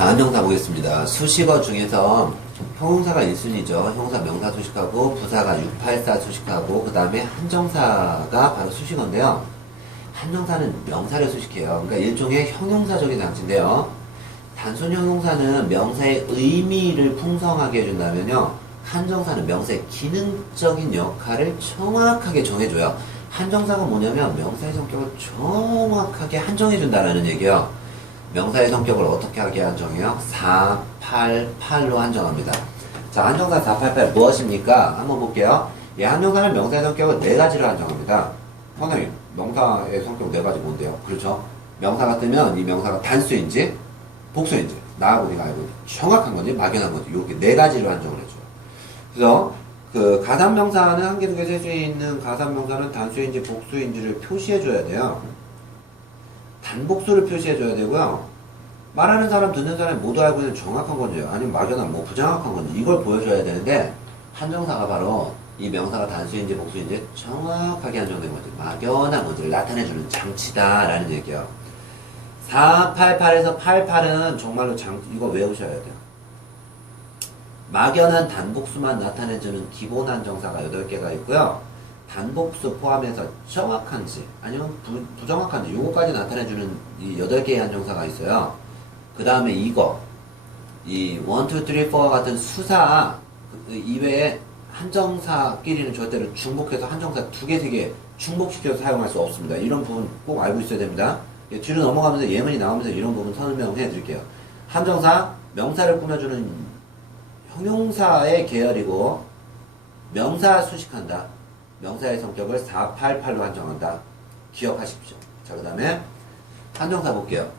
자, 한정사 보겠습니다. 수식어 중에서 형용사가 1순위죠. 형사 명사 수식하고 부사가 684 수식하고 그 다음에 한정사가 바로 수식어인데요. 한정사는 명사를 수식해요. 그러니까 일종의 형용사적인 장치인데요. 단순 형용사는 명사의 의미를 풍성하게 해준다면요. 한정사는 명사의 기능적인 역할을 정확하게 정해줘요. 한정사가 뭐냐면 명사의 성격을 정확하게 한정해준다는 얘기예요. 명사의 성격을 어떻게 하게 한정해요? 488로 한정합니다. 자, 한정사 488 무엇입니까? 한번 볼게요. 이 한정사는 명사의 성격을 4가지로 한정합니다. 선생님, 명사의 성격 4가지 뭔데요? 그렇죠? 명사가 뜨면 이 명사가 단수인지 복수인지 나하고 네가 알고 정확한 건지 막연한 건지 이렇게 4가지로 한정을 해줘요. 그래서 그 가산명사는 한 개, 두 개 셀 수 있는 가산명사는 단수인지 복수인지를 표시해줘야 돼요. 단복수를 표시해줘야 되고요. 말하는 사람, 듣는 사람이 모두 알고 있는 정확한 건지 아니면 막연한 뭐 부정확한 건지 이걸 보여줘야 되는데 한정사가 바로 이 명사가 단수인지 복수인지 정확하게 한정된 건지 막연한 건지를 나타내주는 장치다라는 얘기예요. 488에서 88은 정말로 이거 외우셔야 돼요. 막연한 단복수만 나타내주는 기본 한정사가 8개가 있고요. 단복수 포함해서 정확한지 아니면 부정확한지 요거까지 나타내주는 이 8개의 한정사가 있어요. 그 다음에 이거 이 1, 2, 3, 4 같은 수사 이외에 한정사끼리는 절대로 중복해서 한정사 2개, 3개 중복시켜서 사용할 수 없습니다. 이런 부분 꼭 알고 있어야 됩니다. 뒤로 넘어가면서 예문이 나오면서 이런 부분 설명해 드릴게요. 한정사, 명사를 꾸며주는 형용사의 계열이고 명사 수식한다. 명사의 성격을 488로 한정한다. 기억하십시오. 자, 그 다음에 한정사 볼게요.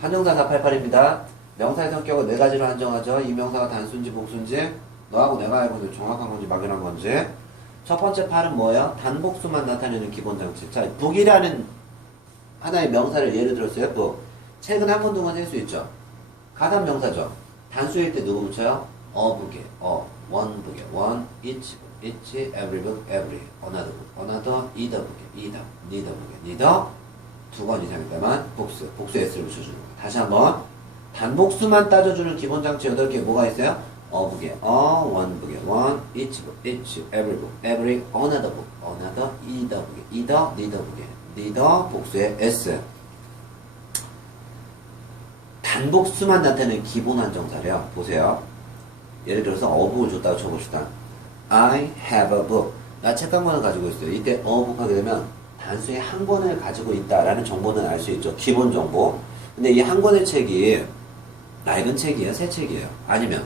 한정사 488입니다. 명사의 성격을 4가지로 한정하죠. 이 명사가 단수인지 복수인지 너하고 내가 알고 있는 정확한 건지 막연한 건지. 첫 번째 8은 뭐예요? 단복수만 나타내는 기본 장치. 자, 북이라는 하나의 명사를 예를 들었어요. 북. 책은 한 권, 두 권 셀 수 있죠. 가산 명사죠. 단수일 때 누구 붙여요? 북에, one 북에, one, each, every book, every, another book, another, either 북에, either, neither 북에, neither, 2권 이상이다만 복수 S를 붙여주는 거예요. 다시 한번 단복수만 따져주는 기본 장치 8개 뭐가 있어요? 북에, one 북에, one, each book, every book, every, another book, another, either 북에, either, neither 북에, neither, 복수의 S. 단복수만 나타내는 기본 한정사래요. 보세요. 예를 들어서 어북을 줬다고 쳐봅시다. I have a book. 나 책 한 권을 가지고 있어요. 이때 a book 하게 되면 단수의 한 권을 가지고 있다라는 정보는 알 수 있죠. 기본 정보. 근데 이 한 권의 책이 낡은 책이에요? 새 책이에요? 아니면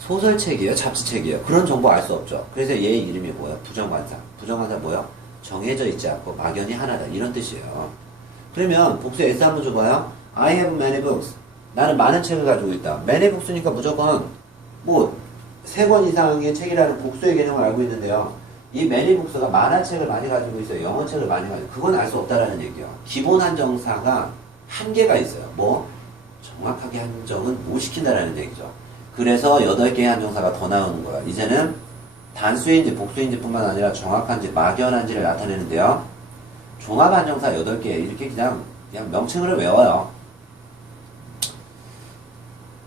소설책이에요? 잡지책이에요? 그런 정보 알 수 없죠. 그래서 얘의 이름이 뭐예요? 부정관사. 부정관사 뭐예요? 정해져 있지 않고 막연히 하나다. 이런 뜻이에요. 그러면 복수에 S 한번 줘봐요. I have many books. 나는 많은 책을 가지고 있다. many books니까 무조건 뭐 3권 이상의 책이라는 복수의 개념을 알고 있는데요. 이 many books가 만화책을 많이 가지고 있어요. 영어책을 많이 가지고 그건 알 수 없다라는 얘기예요. 기본 한정사가 한계가 있어요. 뭐 정확하게 한정은 못 시킨다라는 얘기죠. 그래서 8개의 한정사가 더 나오는 거예요. 이제는 단수인지 복수인지 뿐만 아니라 정확한지 막연한지를 나타내는데요. 종합 한정사 8개 이렇게 그냥 명칭을 외워요.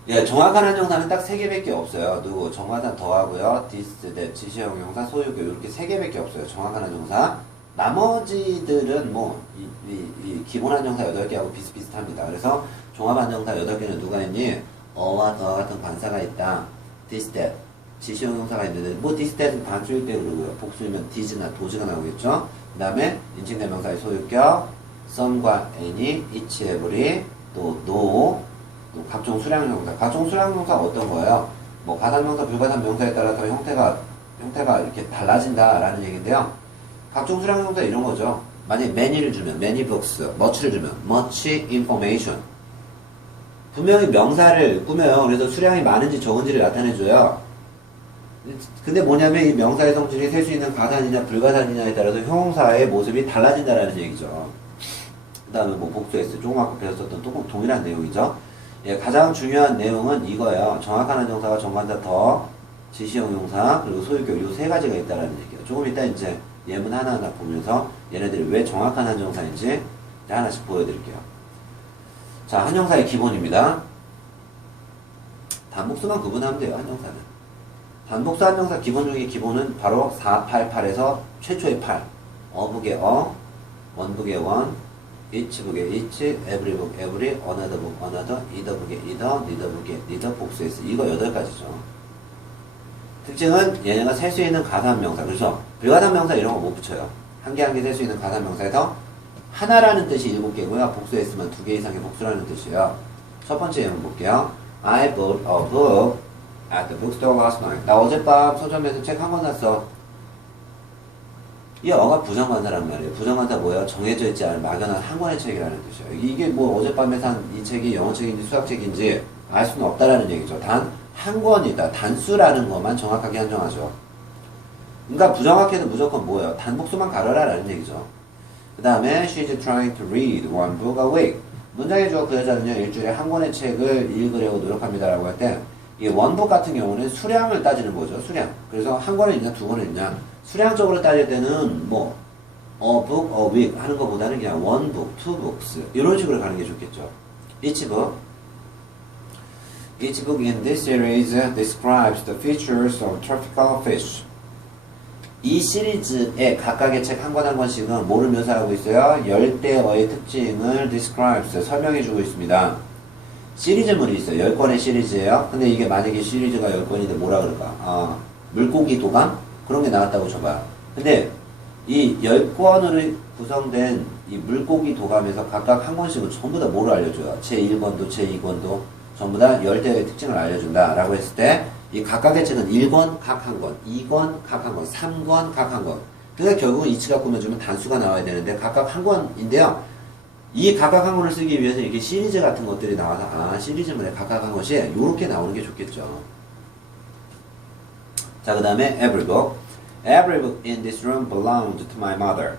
예, 정확한 한정사는 딱 3개밖에 없어요. 누구? 정관사 더하고요. this, that, 지시형 형사, 소유격 이렇게 3개밖에 없어요. 정확한 한정사. 나머지들은 뭐 이 기본 한정사 8개하고 비슷비슷합니다. 그래서 종합 한정사 8개는 누가 있니? 어와 더 같은 관사가 있다. this, that, 지시형 형사가 있는데 뭐 this, that은 단수일 때 그러고요. 복수이면 this나 does가 나오겠죠. 그 다음에 인칭대명사의 소유격 some과 any, each, every, 또 no, 또 각종 수량형사. 각종 수량형사 어떤 거예요? 뭐 가산명사, 불가산명사에 따라서 형태가 이렇게 달라진다라는 얘기인데요. 각종 수량형사 이런 거죠. 만약에 many를 주면 many books, much를 주면 much information. 분명히 명사를 꾸며요. 그래서 수량이 많은지 적은지를 나타내줘요. 근데 뭐냐면 이 명사의 성질이 셀 수 있는 가산이냐 불가산이냐에 따라서 형용사의 모습이 달라진다라는 얘기죠. 그 다음에 뭐 복수 S 조금 아까 배웠었던 동일한 내용이죠. 예, 가장 중요한 내용은 이거예요. 정확한 한정사가 정관사 더, 지시형 용사, 그리고 소유격 요 3가지가 있다라는 얘기예요. 조금 이따 이제 예문 하나하나 보면서 얘네들이 왜 정확한 한정사인지 하나씩 보여드릴게요. 자, 한정사의 기본입니다. 단복수만 구분하면 돼요, 한정사는. 단복수 한정사 기본 중에 기본은 바로 488에서 최초의 8. 어북의 원북의 원, each북의 each, every북 every, another북 another, either북의 either, neither북의 neither, 복수에서 이거 8가지죠. 특징은 얘네가 셀 수 있는 가산명사, 그렇죠? 불가산명사 이런 거 못 붙여요. 한 개 한 개 셀 수 있는 가산명사에서 하나라는 뜻이 7개고요. 복수에 있으면 2개 이상의 복수라는 뜻이에요. 첫 번째 예문 볼게요. I bought a book at the bookstore last night. 나 어젯밤 서점에서 책 한 권 샀어. 이 어가 부정관사란 말이에요. 부정관사 뭐예요? 정해져 있지 않은 막연한 한 권의 책이라는 뜻이에요. 이게 뭐 어젯밤에 산 이 책이 영어책인지 수학책인지 알 수는 없다라는 얘기죠. 단 한 권이다. 단수라는 것만 정확하게 한정하죠. 그러니까 부정확해도 무조건 뭐예요? 단복수만 가려라 라는 얘기죠. 그 다음에 she's trying to read one book a week. 문장의 주어 그 여자는요 일주일에 한 권의 책을 읽으려고 노력합니다 라고 할 때 이 원북 같은 경우는 수량을 따지는 거죠. 수량. 그래서 한 권을 읽냐 두 권을 읽냐 수량적으로 따질 때는 뭐 a book a week 하는 것보다는 그냥 one book, two books 이런 식으로 가는 게 좋겠죠. Each book in this series describes the features of tropical fish. 이 시리즈의 각각의 책 한 권 한 권씩은 뭐를 묘사하고 있어요? 열대어의 특징을 describes, 설명해주고 있습니다. 시리즈물이 있어요. 10권의 시리즈예요. 근데 이게 만약에 시리즈가 10권인데 뭐라 그럴까? 물고기 도감? 그런 게 나왔다고 쳐봐요. 근데 이 10권으로 구성된 이 물고기 도감에서 각각 한 권씩은 전부 다 뭐를 알려줘요? 제1권도 제2권도 전부 다 열대어의 특징을 알려준다 라고 했을 때 이 각각의 책은 1권 각 한 권, 2권 각 한 권, 3권 각 한 권. 그러니까 결국은 이치가 꾸며주면 단수가 나와야 되는데 각각 한 권인데요. 이 각각 한 권을 쓰기 위해서 이렇게 시리즈 같은 것들이 나와서 시리즈물에 각각 한 권이 이렇게 나오는 게 좋겠죠. 자, 그 다음에 every book. Every book in this room belonged to my mother.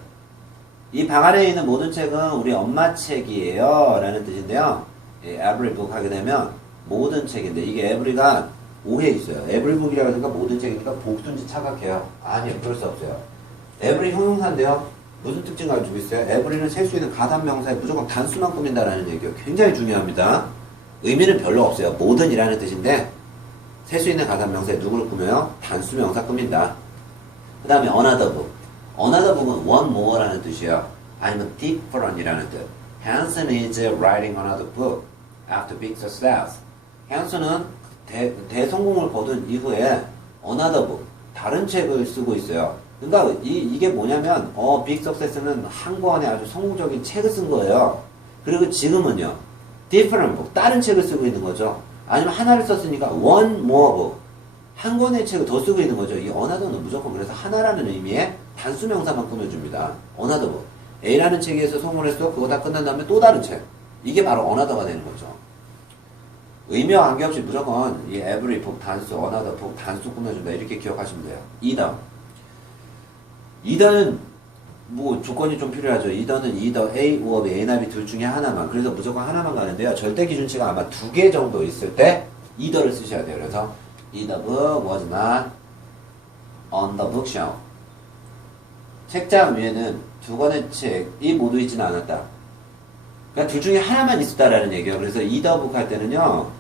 이 방 안에 있는 모든 책은 우리 엄마 책이에요 라는 뜻인데요. every book 하게 되면 모든 책인데 이게 every가 오해 있어요. everybook이라고 하니까 모든 책이니까 복수인지 착각해요. 아니요, 그럴 수 없어요. every 형용사인데요. 무슨 특징 가지고 있어요? every는 셀 수 있는 가산명사에 무조건 단수만 꾸민다라는 얘기가 굉장히 중요합니다. 의미는 별로 없어요. 모든이라는 뜻인데 셀 수 있는 가산명사에 누구를 꾸며요? 단수명사 꾸민다. 그 다음에 another book. another book은 one more라는 뜻이에요. 아니면 different이라는 뜻. Hanson is writing another book after big success. Hanson은 대성공을 거둔 이후에 another book, 다른 책을 쓰고 있어요. 그러니까 이게 뭐냐면 빅 석세스는 한 권의 아주 성공적인 책을 쓴 거예요. 그리고 지금은요 different book, 다른 책을 쓰고 있는 거죠. 아니면 하나를 썼으니까 one more book, 한 권의 책을 더 쓰고 있는 거죠. 이 another는 무조건 그래서 하나라는 의미의 단수명사만 꾸며줍니다. another book, A라는 책에서 성공을 했어. 그거 다 끝난 다음에 또 다른 책, 이게 바로 another가 되는 거죠. 의미와 관계없이 무조건 이 every book 단수, another book 단수 꾸며준다 이렇게 기억하시면 돼요. either는 뭐 조건이 좀 필요하죠. either는 either A or B, A나 B 둘 중에 하나만. 그래서 무조건 하나만 가는데요. 절대 기준치가 아마 2개 정도 있을 때 either를 쓰셔야 돼요. 그래서 either book was not on the bookshelf. 책장 위에는 2권의 책이 모두 있지는 않았다. 그러니까 둘 중에 하나만 있었다라는 얘기예요. 그래서 either book 할 때는요.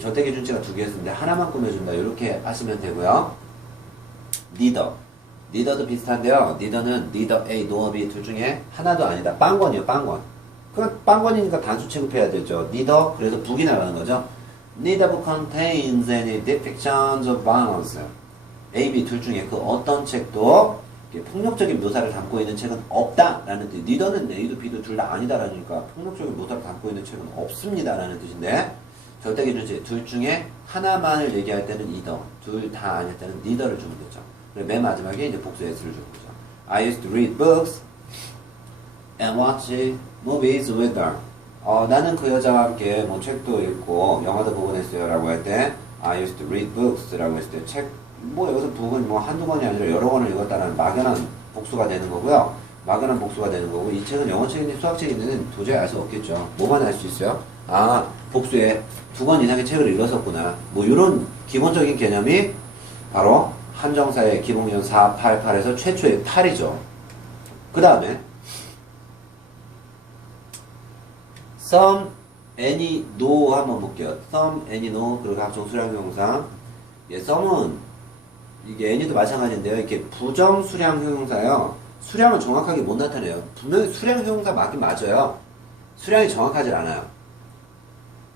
절대 기준치가 2개였는데 하나만 꾸며준다. 이렇게 하시면 되고요. neither도 비슷한데요. neither는 neither A, nor B 둘 중에 하나도 아니다. 빵권이에요. 빵권. 그 빵권이니까 단수 취급해야 되죠. neither, 그래서 북이 나가는 거죠. neither book contains any depictions of violence. A, B 둘 중에 그 어떤 책도 폭력적인 묘사를 담고 있는 책은 없다라는 뜻. neither는 A도 B도 둘 다 아니다라니까 폭력적인 묘사를 담고 있는 책은 없습니다라는 뜻인데 절대 기준치 둘 중에 하나만을 얘기할 때는 either, 둘 다 아닐 때는 neither를 주면 되죠. 그리고 맨 마지막에 이제 복수 S를 주는 거죠. I used to read books and watch movies with her. 나는 그 여자와 함께 뭐 책도 읽고 영화도 보곤 했어요 라고 할 때 I used to read books 라고 했을 때 책, 뭐 여기서 북은 뭐 한두 권이 아니라 여러 권을 읽었다는 막연한 복수가 되는 거고요. 막연한 복수가 되는 거고 이 책은 영어책인지 수학책인지는 도저히 알 수 없겠죠. 뭐만 알 수 있어요? 복수에 2권 이상의 책을 읽었었구나. 뭐 이런 기본적인 개념이 바로 한정사의 기본개념 488에서 최초의 8이죠. 그 다음에 some any, no 한번 볼게요. some, any, no 그리고 각종 수량형용사. 예, some은 이게 any도 마찬가지인데요. 이렇게 부정 수량형용사요. 수량을 정확하게 못 나타내요. 분명히 수량형용사 맞긴 맞아요. 수량이 정확하질 않아요.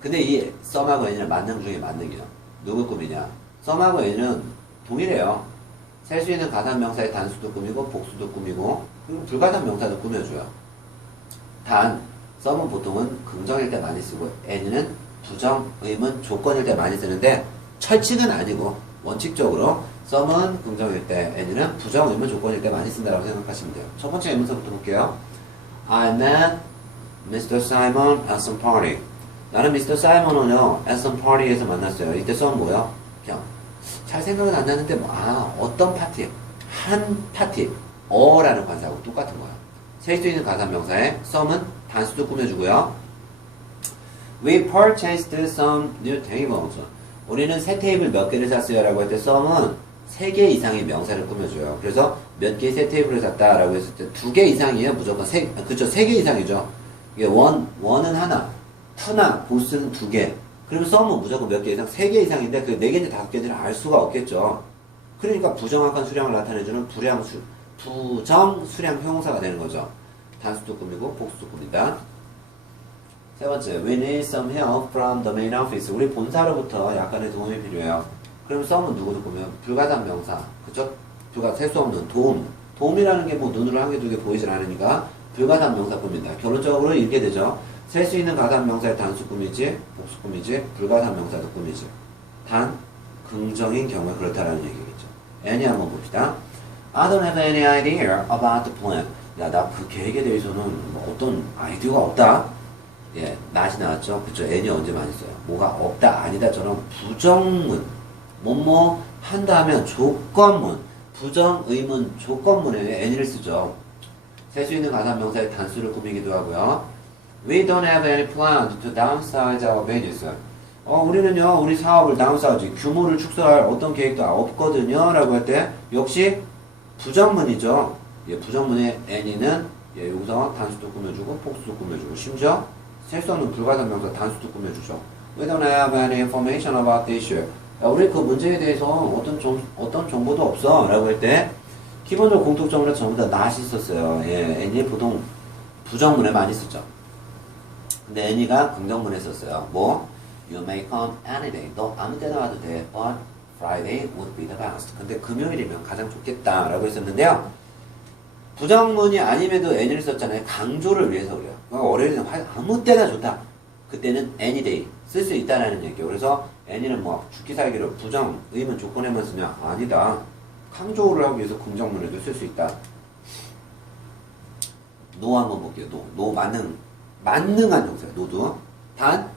근데 이 some하고 any는 만능 중에 만능이요. 누구 꿈이냐? some하고 any는 동일해요. 셀 수 있는 가산명사의 단수도 꾸미고 복수도 꾸미고 그리고 불가산명사도 꾸며줘요. 단 some은 보통은 긍정일 때 많이 쓰고 any는 부정, 의문, 조건일 때 많이 쓰는데 철칙은 아니고 원칙적으로 some은 긍정일 때 any는 부정, 의문, 조건일 때 많이 쓴다고 생각하시면 돼요. 첫 번째 의문서부터 볼게요. I met Mr. Simon at some party. 나는 Mr. Simon은요 at some party에서 만났어요. 이때 some 뭐야? 그냥 잘 생각은 안 나는데 어떤 파티, 한 파티, 어라는 관사하고 똑같은 거야. 셀 수 있는 가산명사에 some은 단수도 꾸며주고요. We purchased some new tables. 우리는 새 테이블 몇 개를 샀어요 라고 할 때 some은 3개 이상의 명사를 꾸며줘요. 그래서 몇 개의 새 테이블을 샀다 라고 했을 때 2개 이상이에요. 무조건 그쵸, 3개 이상이죠. 이게 원은 하나, 투나 보스는 2개. 그러면 some은 무조건 몇 개 이상, 3개 이상인데 그 4개인지 5개인지를 알 수가 없겠죠. 그러니까 부정확한 수량을 나타내주는 부정 수량 형용사가 되는 거죠. 단수도 꾸미고 복수도 꾸민다. 세 번째, we need some help from the main office. 우리 본사로부터 약간의 도움이 필요해요. 그럼 some은 누구도 꾸면 불가산 명사, 그죠? 셀 수 없는 도움. 도움이라는 게 뭐 눈으로 한 개 두 개 보이질 않으니까 불가산 명사 꾸민다. 결론적으로 이렇게 되죠. 셀 수 있는 가산 명사의 단수 꾸미지, 복수 꾸미지, 불가산 명사도 꾸미지. 단 긍정인 경우에 그렇다라는 얘기겠죠. any 한번 봅시다. I don't have any idea about the plan. 야, 나 그 계획에 대해서는 뭐 어떤 아이디어가 없다. 예, 낫이 나왔죠. 그쵸. any 언제 많이 써요? 뭐가 없다, 아니다처럼 부정문, 뭐뭐 한다 하면 조건문, 부정, 의문, 조건문에 any를 쓰죠. 셀 수 있는 가산명사의 단수를 꾸미기도 하고요. We don't have any plans to downsize our business. 우리는요, 우리 사업을 downsize, 규모를 축소할 어떤 계획도 없거든요. 라고 할 때, 역시 부정문이죠. 예, 부정문의 any는, 예, 여기서 단수도 꾸며주고, 복수도 꾸며주고, 심지어 셀 수 없는 불가산명사 단수도 꾸며주죠. We don't have any information about the issue. 야, 우리 그 문제에 대해서 어떤 정보도 없어. 라고 할 때, 기본적으로 공통점으로 전부 다 not이 있었어요. 예, any 보통 부정문에 많이 쓰죠. 근데 any가 긍정문에 썼어요. 뭐? You may come any day. 너 아무 때나 와도 돼. But Friday would be the best. 근데 금요일이면 가장 좋겠다. 라고 했었는데요. 부정문이 아님에도 any를 썼잖아요. 강조를 위해서 그래요. 그러니까 월요일은 아무 때나 좋다. 그때는 any day. 쓸 수 있다라는 얘기예요. 그래서 any는 뭐 죽기 살기로 부정, 의문, 조건에만 쓰냐? 아니다. 강조를 하기 위해서 긍정문에도 쓸 수 있다. no 한번 볼게요. no 만능한 형사예요. no도. 단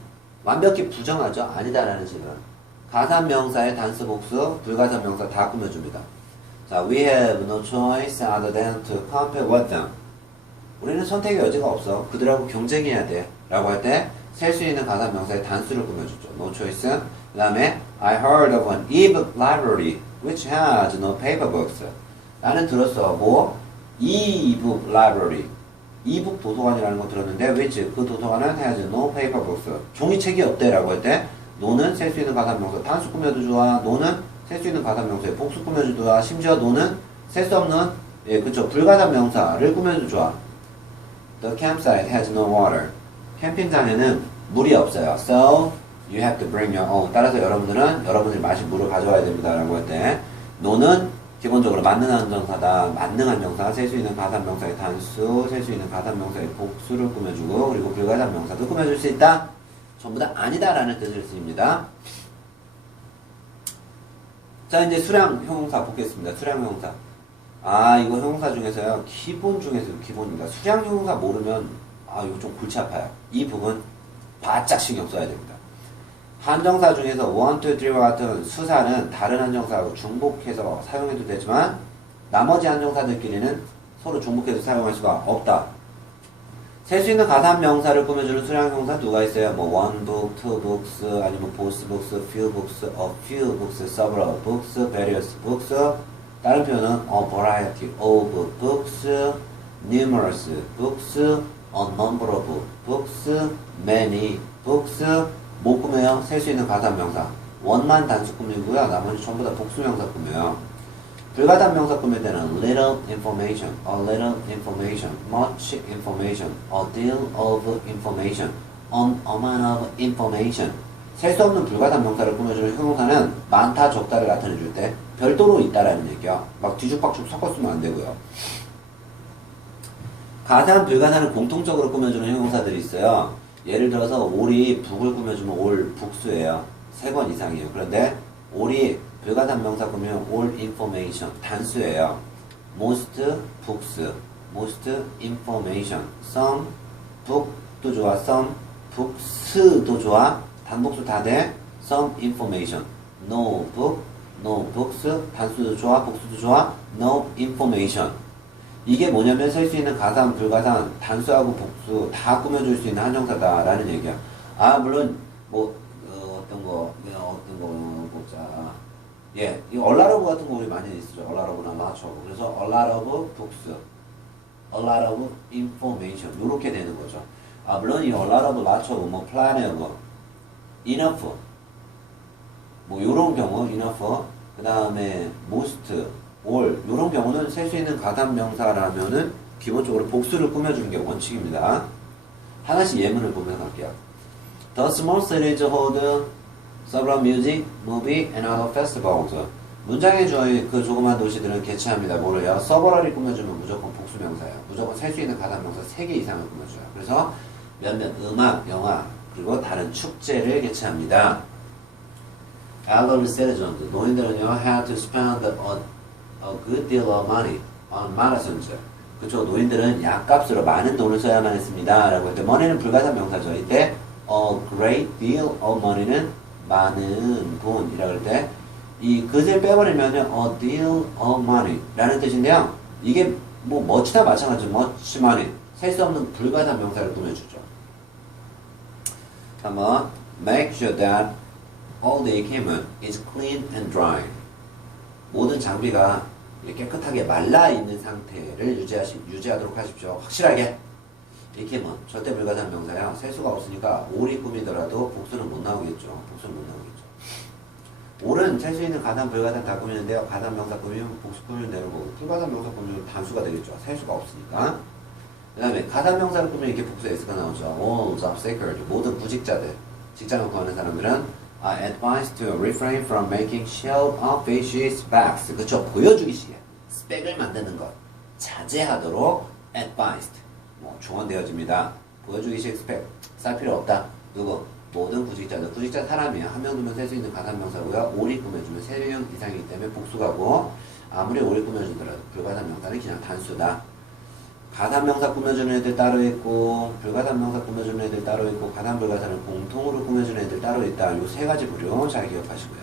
완벽히 부정하죠. 아니다라는 식은 가산명사의 단수 복수, 불가산명사 다 꾸며줍니다. 자, we have no choice other than to compete with them. 우리는 선택의 여지가 없어. 그들하고 경쟁해야 돼. 라고 할 때 셀 수 있는 가산명사의 단수를 꾸며주죠. no choice. 그 다음에 I heard of an ebook library which has no paper books. 나는 들었어. 뭐? ebook library. 이북 도서관이라는 거 들었는데 which 그 도서관은 has no paper books. 종이책이 없대. 라고 할 때 no는 셀 수 있는 가산명사 단수 꾸며도 좋아. no는 셀 수 있는 가산명사에 복수 꾸며도 좋아. 심지어 no는 셀 수 없는 그쵸 불가산명사를 꾸며도 좋아. The campsite has no water. 캠핑장에는 물이 없어요. So you have to bring your own. 따라서 여러분들은 여러분들이 마실 물을 가져와야 됩니다. 라고 할 때 no는 기본적으로 만능한 정사다. 만능한 명사, 셀 수 있는 가산명사의 단수, 셀 수 있는 가산명사의 복수를 꾸며주고 그리고 불가산명사도 꾸며줄 수 있다. 전부 다 아니다라는 뜻을 씁니다. 자, 이제 수량 형용사 보겠습니다. 수량 형용사. 이거 형용사 중에서요. 기본 중에서 기본입니다. 수량 형용사 모르면 이거 좀 골치 아파요. 이 부분 바짝 신경 써야 됩니다. 한정사 중에서 1, 2, 3와 같은 수사는 다른 한정사하고 중복해서 사용해도 되지만 나머지 한정사들끼리는 서로 중복해서 사용할 수가 없다. 셀 수 있는 가산명사를 꾸며주는 수량형사 누가 있어요? 뭐 one book, two books, 아니면 both books, few books, a few books, several books, various books. 다른 표현은 a variety of books, numerous books, a number of books, many books 뭐 꾸며요? 셀 수 있는 가산명사. 원만 단수 꾸미고요. 나머지 전부 다 복수명사 꾸며요. 불가단명사 꾸밀 때는 little information, a little information, much information, a deal of information, an amount of information. 셀 수 없는 불가단명사를 꾸며주는 형용사는 많다, 적다를 나타내줄 때 별도로 있다라는 얘기야. 막 뒤죽박죽 섞어 쓰면 안 되고요. 가산, 불가산을 공통적으로 꾸며주는 형용사들이 있어요. 예를 들어서 올이 북을 꾸며주면 올 북수예요. 3번 이상이에요. 그런데 올이 불가산명사 꾸미면 all information 단수예요. most books, most information, some book도 좋아, some books도 좋아. 단복수 다 돼. some information, no book, no books, 단수도 좋아, 복수도 좋아, no information. 이게 뭐냐면 셀 수 있는 가산, 불가산, 단수하고 복수 다 꾸며줄 수 있는 한정사다라는 얘기야. 아 물론 뭐 어떤 거 보자. 예, 이 얼라러브 같은 거 우리 많이 쓰죠. 얼라러브나 마초브. 그래서 얼라 of books, 얼라 of information 요렇게 되는 거죠. 아 물론 이 얼라 of 마초브, 뭐 plan of, enough, 뭐 요런 경우 enough, 그 다음에 most, all 요런 경우는 셀 수 있는 가산명사라면은 기본적으로 복수를 꾸며주는 게 원칙입니다. 하나씩 예문을 보면서 갈게요. The small cities hold several music, movie, and other festivals. 문장에 주어진 그 조그만 도시들은 개최합니다. 뭐를요? several이 꾸며주면 무조건 복수명사예요. 무조건 셀 수 있는 가산명사 3개 이상을 꾸며줘요. 그래서 몇몇 음악, 영화, 그리고 다른 축제를 개최합니다. Elderly citizens, 노인들은요, had to spend a good deal of money on marathons. 그쵸? 노인들은 약값으로 많은 돈을 써야만 했습니다. 라고 할 때, money는 불가산 명사죠. 이때, a great deal of money는 많은 돈이라고 할 때, 이 그을 빼버리면요, a deal of money 라는 뜻인데요. 이게 뭐, much나 마찬가지죠. much money. 셀 수 없는 불가산 명사를 꾸며주죠. 한번, make sure that all the equipment is clean and dry. 모든 장비가 깨끗하게 말라있는 상태를 유지하도록 하십시오. 확실하게. equipment, 절대 불가산 명사야. 셀 수가 없으니까 올이 꾸미더라도 복수는 못 나오겠죠. 복수는 못 나오겠죠. 올은 셀 수 있는 가산, 불가산 다 꾸미는데요. 가산 명사 꾸미면 복수 꾸미면 되는 거고, 불가산 명사 꾸미면 단수가 되겠죠. 셀 수가 없으니까. 그 다음에 가산 명사를 꾸미면 이렇게 복수 S가 나오죠. all job seekers, 모든 구직자들, 직장을 구하는 사람들은 are advised to refrain from making shell-fish specs. 그쵸? 보여주기식에 스펙을 만드는 것 자제하도록 advised. 뭐 조언되어집니다. 보여주기식 스펙 쌀 필요 없다. 누구? 모든 구직자들. 구직자 사람이에요. 한 명, 두 명 셀 수 있는 가산명사고요. 오리 꾸며주면 3명 이상이기 때문에 복수가고, 아무리 오리 꾸며주더라도 불가산명사는 그냥 단수다. 가산명사 꾸며주는 애들 따로 있고, 불가산명사 꾸며주는 애들 따로 있고, 가산, 불가산을 공통으로 꾸며주는 애들 따로 있다. 요 3가지 부류 잘 기억하시고요.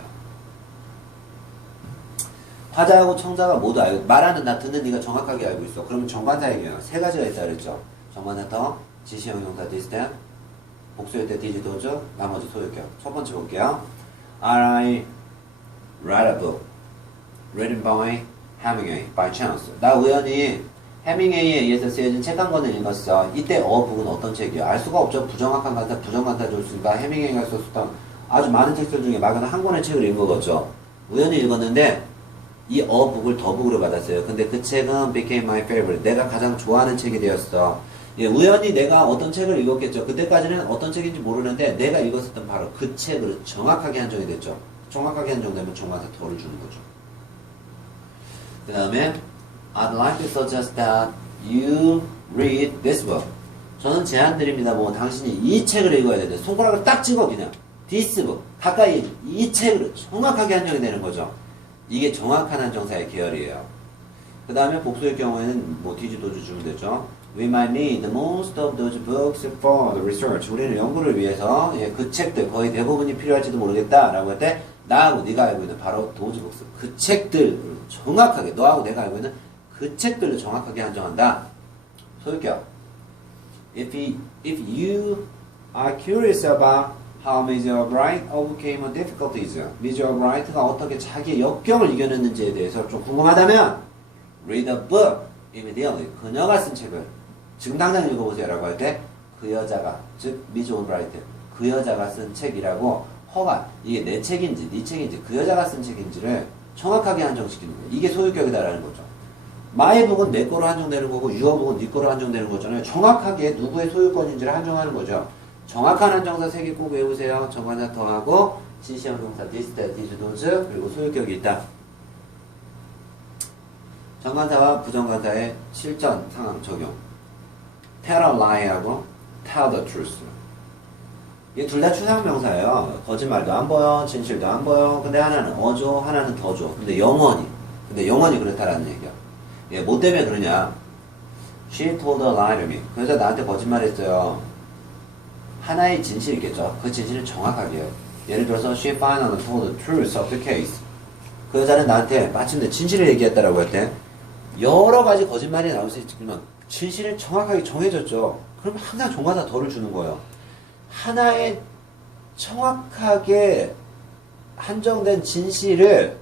화자하고 청자가 모두 알고, 말하는 나, 듣는 네가 정확하게 알고 있어. 그러면 정관사 얘기예요. 3가지가 있다 그랬죠. 정관사 더, 지시형용사 디스텐, 복수일 때 디지 도주, 나머지 소유격. 첫 번째 볼게요. I read a book written by Hemingway by chance. 나 우연히 해밍웨이에 의해서 쓰여진 책 한 권을 읽었어. 이때 북은 어떤 책이야? 알 수가 없죠. 부정확한 간사, 부정간사 줬으니까 해밍웨이가 썼던 아주 많은 책들 중에 막연한 한 권의 책을 읽은 거죠. 우연히 읽었는데 이 북을 더북으로 받았어요. 근데 그 책은 became my favorite. 내가 가장 좋아하는 책이 되었어. 예, 우연히 내가 어떤 책을 읽었겠죠. 그때까지는 어떤 책인지 모르는데 내가 읽었었던 바로 그 책으로 정확하게 한정이 됐죠. 정확하게 한정되면 정관사 더를 주는 거죠. 그 다음에 I'd like to suggest that you read this book. 저는 제안드립니다. 뭐 당신이 이 책을 읽어야 되는데 손가락을 딱 찍어 그냥 this book 가까이 이 책으로 정확하게 한정이 되는 거죠. 이게 정확한 한정사의 계열이에요. 그 다음에 복수의 경우에는 뭐 뒤지도주 주면 되죠. We might need most of those books for the research. 우리는 연구를 위해서 그 책들 거의 대부분이 필요할지도 모르겠다 라고 할 때 나하고 네가 알고 있는 바로 those books 그 책들 정확하게 너하고 내가 알고 있는 그 책들을 정확하게 한정한다. 소유격. If you are curious about how Meteorite overcame difficulties, Meteorite가 어떻게 자기의 역경을 이겨냈는지에 대해서 좀 궁금하다면 read a book immediately. 그녀가 쓴 책을 지금 당장 읽어보세요 라고 할 때 그 여자가 즉 Meteorite 그 여자가 쓴 책이라고 허가, 이게 내 책인지 네 책인지 그 여자가 쓴 책인지를 정확하게 한정시키는 거예요. 이게 소유격이다라는 거죠. my book은 내 거로 한정되는 거고 your book은 네 거로 한정되는 거잖아요. 정확하게 누구의 소유권인지를 한정하는 거죠. 정확한 한정사 3개 꼭 외우세요. 정관사 더하고 진시형 동사 this, that, these, those 그리고 소유격이 있다. 정관사와 부정관사의 실전 상황 적용. tell a lie하고 tell the truth. 이게 둘 다 추상명사예요. 거짓말도 안 보여, 진실도 안 보여. 근데 하나는 어줘, 하나는 더 줘. 근데 영원히 그렇다라는 얘기야. 얘 뭐 때문에 그러냐? She told a lie to me. 그 여자 나한테 거짓말했어요. 하나의 진실이겠죠. 그 진실은 정확하게 해요. 예를 들어서 she finally told the truth of the case. 그 여자는 나한테 마침내 진실을 얘기했다라고 할 때 여러 가지 거짓말이 나올 수 있지만 진실은 정확하게 정해졌죠. 그럼 항상 종가사 덜을 주는 거예요. 하나의 정확하게 한정된 진실을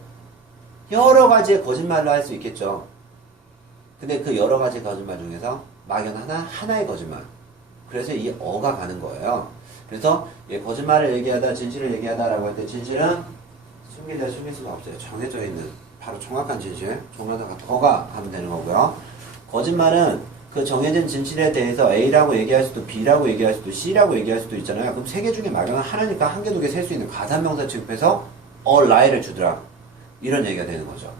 여러 가지의 거짓말로 할 수 있겠죠. 근데 그 여러 가지 거짓말 중에서 막연 하나의 거짓말. 그래서 이 어가 가는 거예요. 그래서 거짓말을 얘기하다, 진실을 얘기하다라고 할 때 진실은 숨기다 숨길 수가 없어요. 정해져 있는 바로 정확한 진실, 종가사가 어가 가면 되는 거고요. 거짓말은 그 정해진 진실에 대해서 A라고 얘기할 수도 B라고 얘기할 수도 C라고 얘기할 수도 있잖아요. 그럼 세 개 중에 막연한 하나니까 한 개, 두 개 셀 수 있는 가산명사 취급해서 a lie를 주더라. 이런 얘기가 되는 거죠.